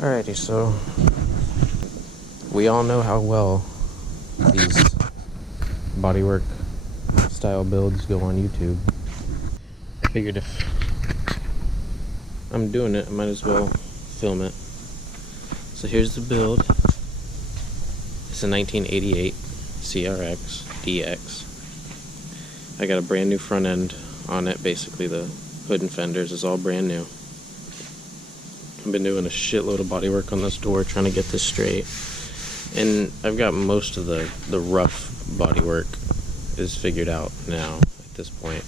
Alrighty, so we all know how well these bodywork style builds go on YouTube. I figured if I'm doing it, I might as well film it. So here's the build. It's a 1988 CRX DX. I got a brand new front end on it. Basically the hood and fenders is all brand new. I've been doing a shitload of bodywork on this door trying to get this straight. And I've got most of the rough bodywork is figured out now at this point.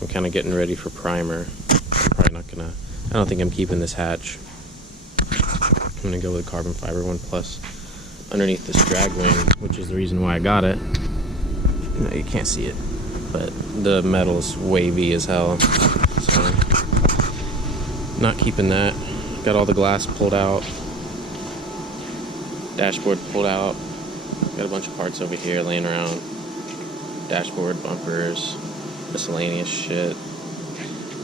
I'm kind of getting ready for primer. I'm probably not gonna, I don't think I'm keeping this hatch. I'm gonna go with carbon fiber 1 plus underneath this drag wing, which is the reason why I got it. No, you can't see it, but the metal is wavy as hell. So, not keeping that. Got all the glass pulled out. Dashboard pulled out. Got a bunch of parts over here laying around. Dashboard, bumpers, miscellaneous shit.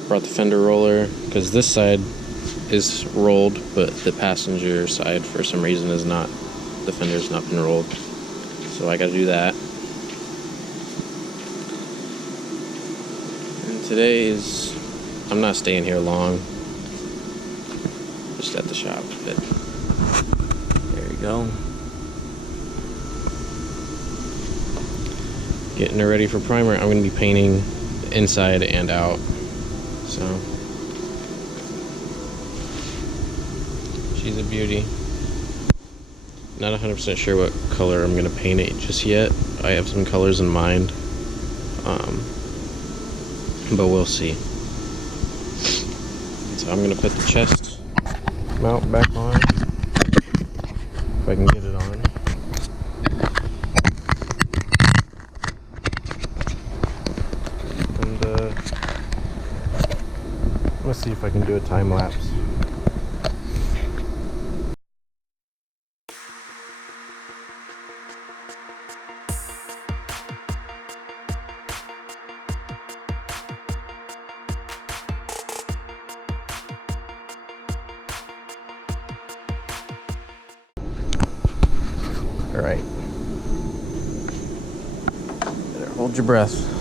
Brought the fender roller, because this side is rolled, but the passenger side for some reason is not. The fender's not been rolled. So I gotta do that. And today is, I'm not staying here long. Just at the shop. But there you go. Getting her ready for primer. I'm going to be painting inside and out. So she's a beauty. Not 100% sure what color I'm going to paint it just yet. I have some colors in mind. But we'll see. So I'm going to put the chest mount back on, if I can get it on. And let's see if I can do a time lapse. All right. Better hold your breath.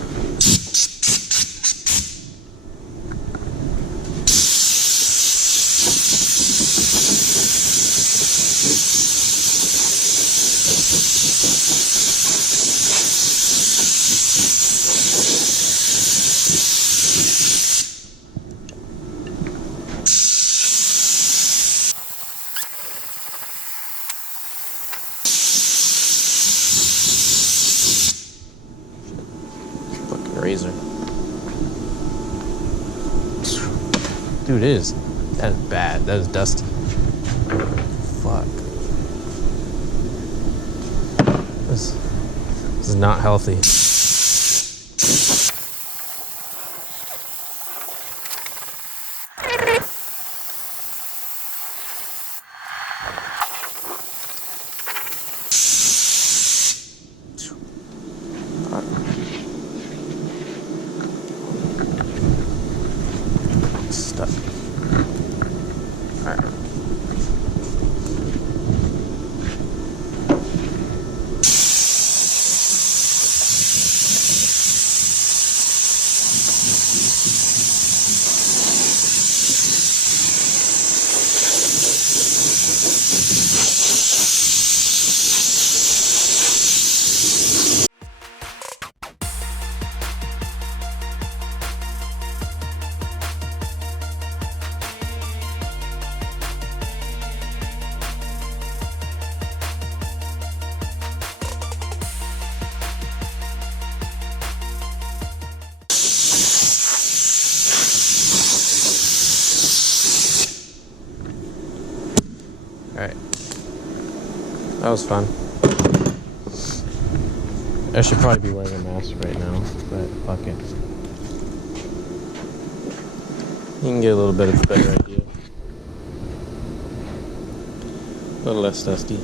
Razor. Dude, that is bad. That is dusty. Fuck. This is not healthy. Stuck. All right. Alright. That was fun. I should probably be wearing a mask right now, but fuck it. You can get a little bit of a better idea. A little less dusty.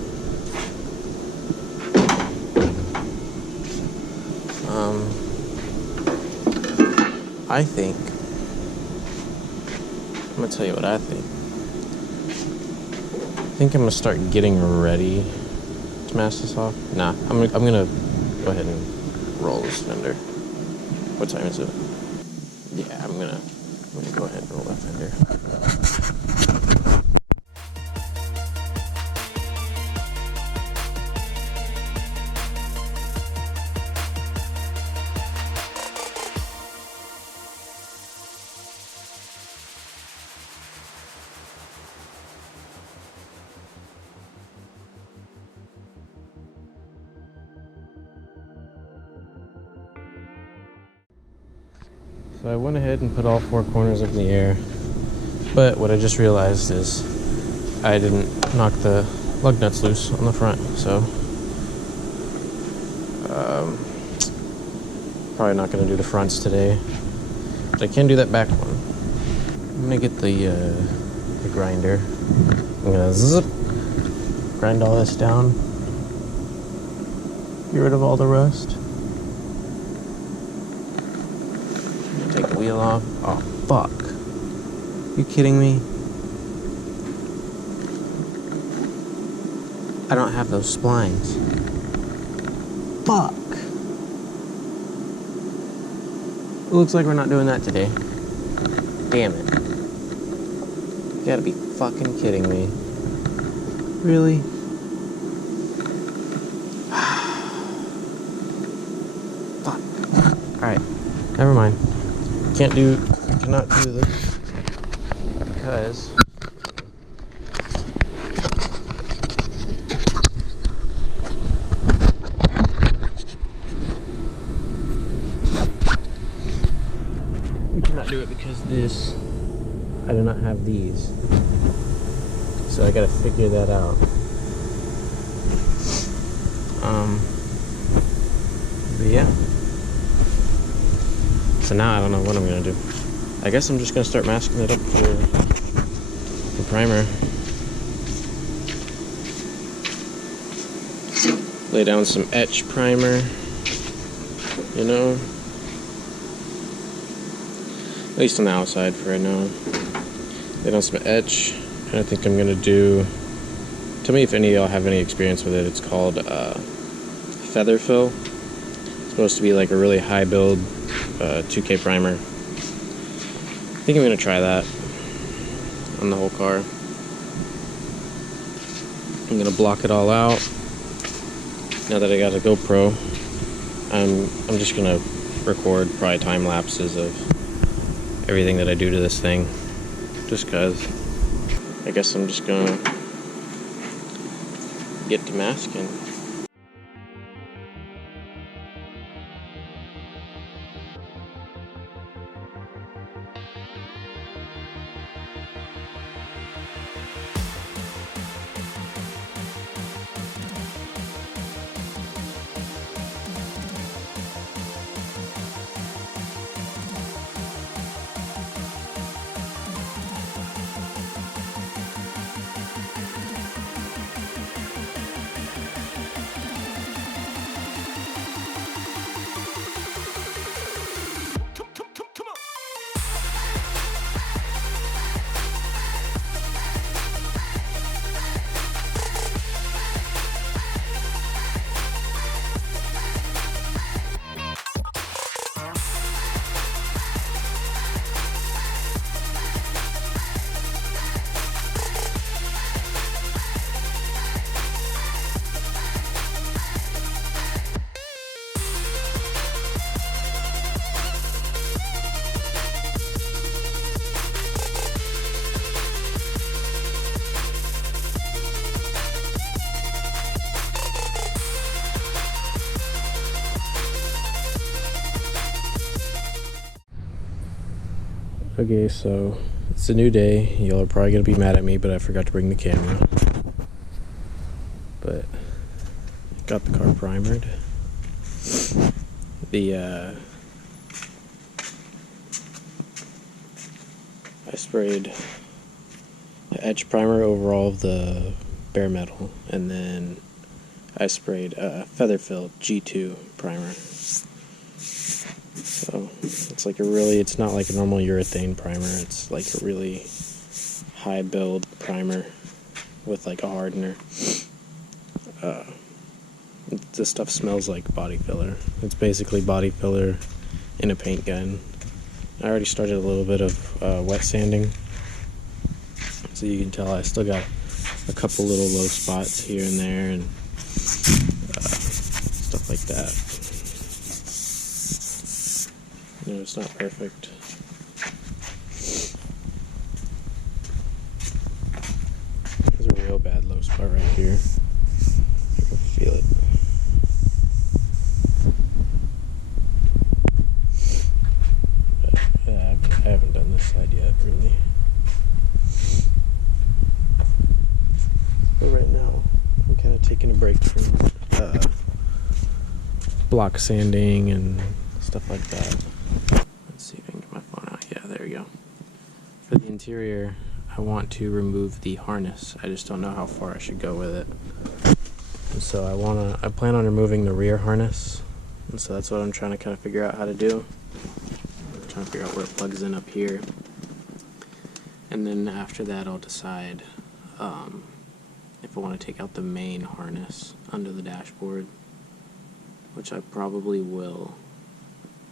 I think, I'm gonna tell you what I think. think I'm gonna start getting ready to mask this off. Nah, I'm gonna go ahead and roll this fender. What time is it? Yeah, I'm gonna go ahead and roll that fender. So I went ahead and put all 4 corners up in the air, but what I just realized is I didn't knock the lug nuts loose on the front, so probably not going to do the fronts today, but I can do that back one. I'm going to get the grinder. I'm going to grind all this down, get rid of all the rust. Take the wheel off. Oh, fuck. You kidding me? I don't have those splines. Fuck. It looks like we're not doing that today. Damn it. You gotta be fucking kidding me. Really? Fuck. Alright. Never mind. Cannot do this because this I do not have these, so I gotta figure that out. But yeah. So now I don't know what I'm gonna do. I guess I'm just gonna start masking it up for the primer. Lay down some etch primer, you know, at least on the outside for right now. Lay down some etch, and I think I'm gonna do, tell me if any of y'all have any experience with it, it's called feather fill. It's supposed to be like a really high build 2K primer. I think I'm gonna try that on the whole car. I'm gonna block it all out. Now that I got a GoPro, I'm just gonna record probably time lapses of everything that I do to this thing, just cause. I guess I'm just gonna get to masking. Okay, so it's a new day. Y'all are probably gonna be mad at me, but I forgot to bring the camera. But got the car primered. I sprayed the etch primer over all of the bare metal, and then I sprayed feather fill G2 primer. So it's like it's not like a normal urethane primer, it's like a really high build primer. with like a hardener. This stuff smells like body filler. It's basically body filler in a paint gun. I already started a little bit of wet sanding, so you can tell I still got a couple little low spots here and there and stuff like that. You know, it's not perfect. There's a real bad low spot right here. You can feel it. But yeah, I haven't done this side yet, really. But right now, I'm kind of taking a break from block sanding and stuff like that. Let's see if I can get my phone out. Yeah, there we go. For the interior, I want to remove the harness. I just don't know how far I should go with it. And so I plan on removing the rear harness. And so that's what I'm trying to kind of figure out how to do. I'm trying to figure out where it plugs in up here. And then after that, I'll decide if I want to take out the main harness under the dashboard, which I probably will,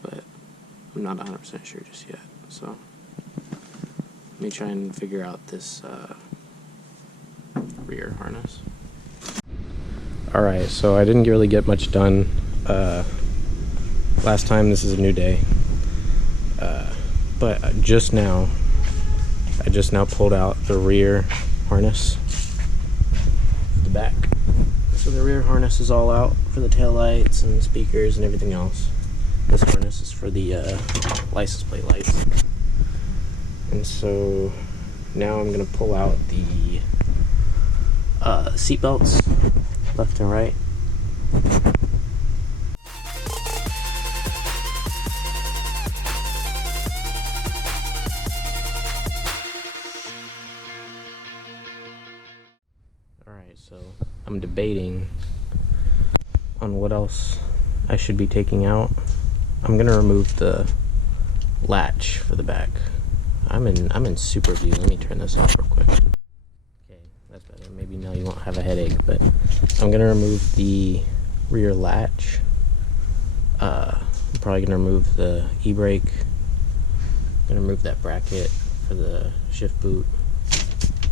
but I'm not 100% sure just yet. So let me try and figure out this rear harness. Alright, so I didn't really get much done last time. This is a new day. But I just now pulled out the rear harness for the back. So the rear harness is all out for the taillights and the speakers and everything else. This harness is for the license plate lights. And so now I'm going to pull out the seat belts left and right. Alright, so I'm debating on what else I should be taking out. I'm gonna remove the latch for the back. I'm in super view. Let me turn this off real quick. Okay, that's better. Maybe now you won't have a headache, but I'm gonna remove the rear latch. I'm probably gonna remove the e-brake. Gonna remove that bracket for the shift boot.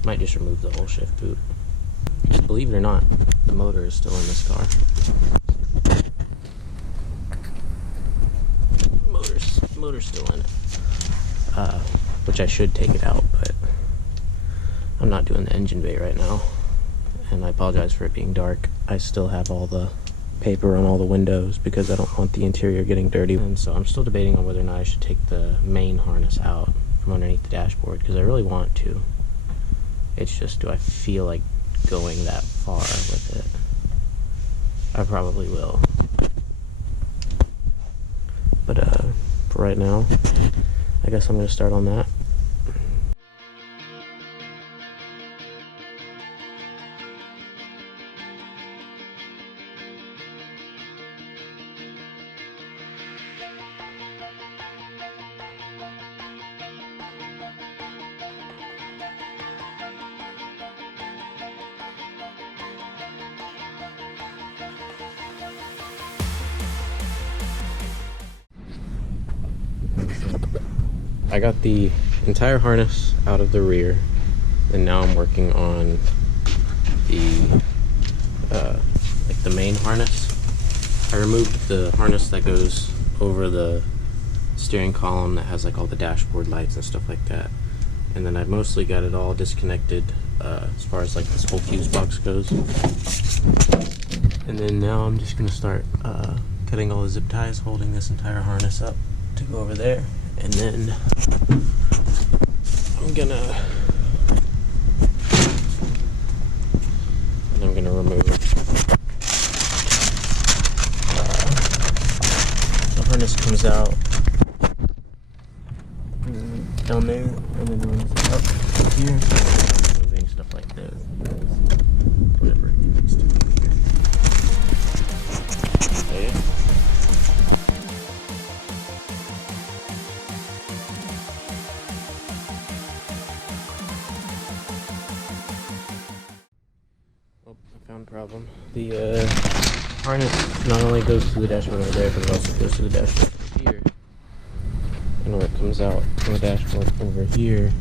Might just remove the whole shift boot. Just believe it or not, the motor is still in this car. Motor's still in it. Which I should take it out, but I'm not doing the engine bay right now. And I apologize for it being dark. I still have all the paper on all the windows because I don't want the interior getting dirty. And so I'm still debating on whether or not I should take the main harness out from underneath the dashboard, because I really want to. It's just, do I feel like going that far with it? I probably will. But for right now, I guess I'm going to start on that. I got the entire harness out of the rear, and now I'm working on the like the main harness. I removed the harness that goes over the steering column that has like all the dashboard lights and stuff like that, and then I mostly got it all disconnected as far as like this whole fuse box goes. And then now I'm just gonna start cutting all the zip ties holding this entire harness up to go over there. And then I'm gonna remove the harness comes out down there, and then runs up here. Removing stuff like this, whatever it needs to be here. Okay. found problem. The harness not only goes to the dashboard over there, but it also goes to the dashboard over here. And where it comes out from the dashboard over here,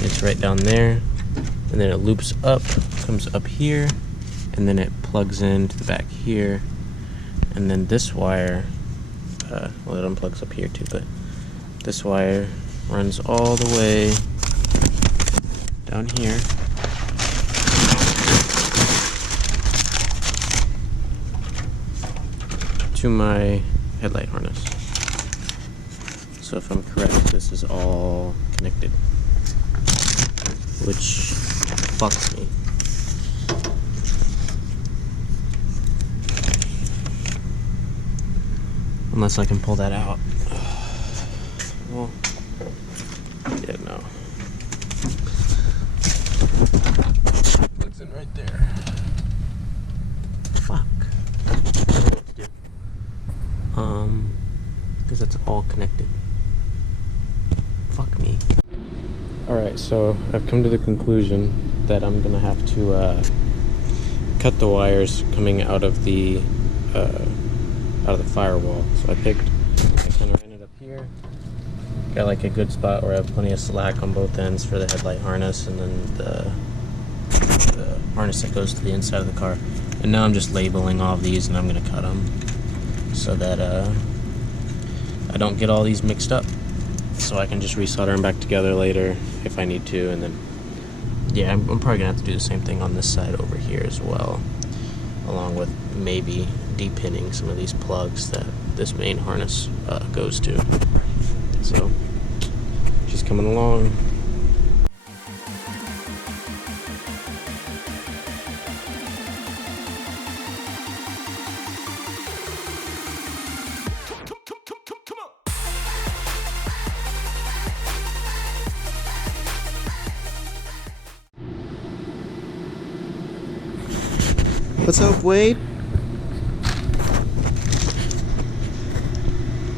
it's right down there. And then it loops up, comes up here, and then it plugs into the back here. And then this wire, well, it unplugs up here too, but this wire runs all the way down here to my headlight harness. So if I'm correct, this is all connected, which fucks me. Unless I can pull that out. Well, yeah, no. Plugs in right there. Fuck. Because that's all connected. Fuck me. Alright, so I've come to the conclusion that I'm gonna have to cut the wires coming out of the firewall. So I kind of ran it up here. Got like a good spot where I have plenty of slack on both ends for the headlight harness, and then the harness that goes to the inside of the car. And now I'm just labeling all of these, and I'm gonna cut them so that I don't get all these mixed up. So I can just resolder them back together later if I need to, and then yeah, I'm probably gonna have to do the same thing on this side over here as well, along with maybe depinning some of these plugs that this main harness goes to. So just coming along. What's up, Wade?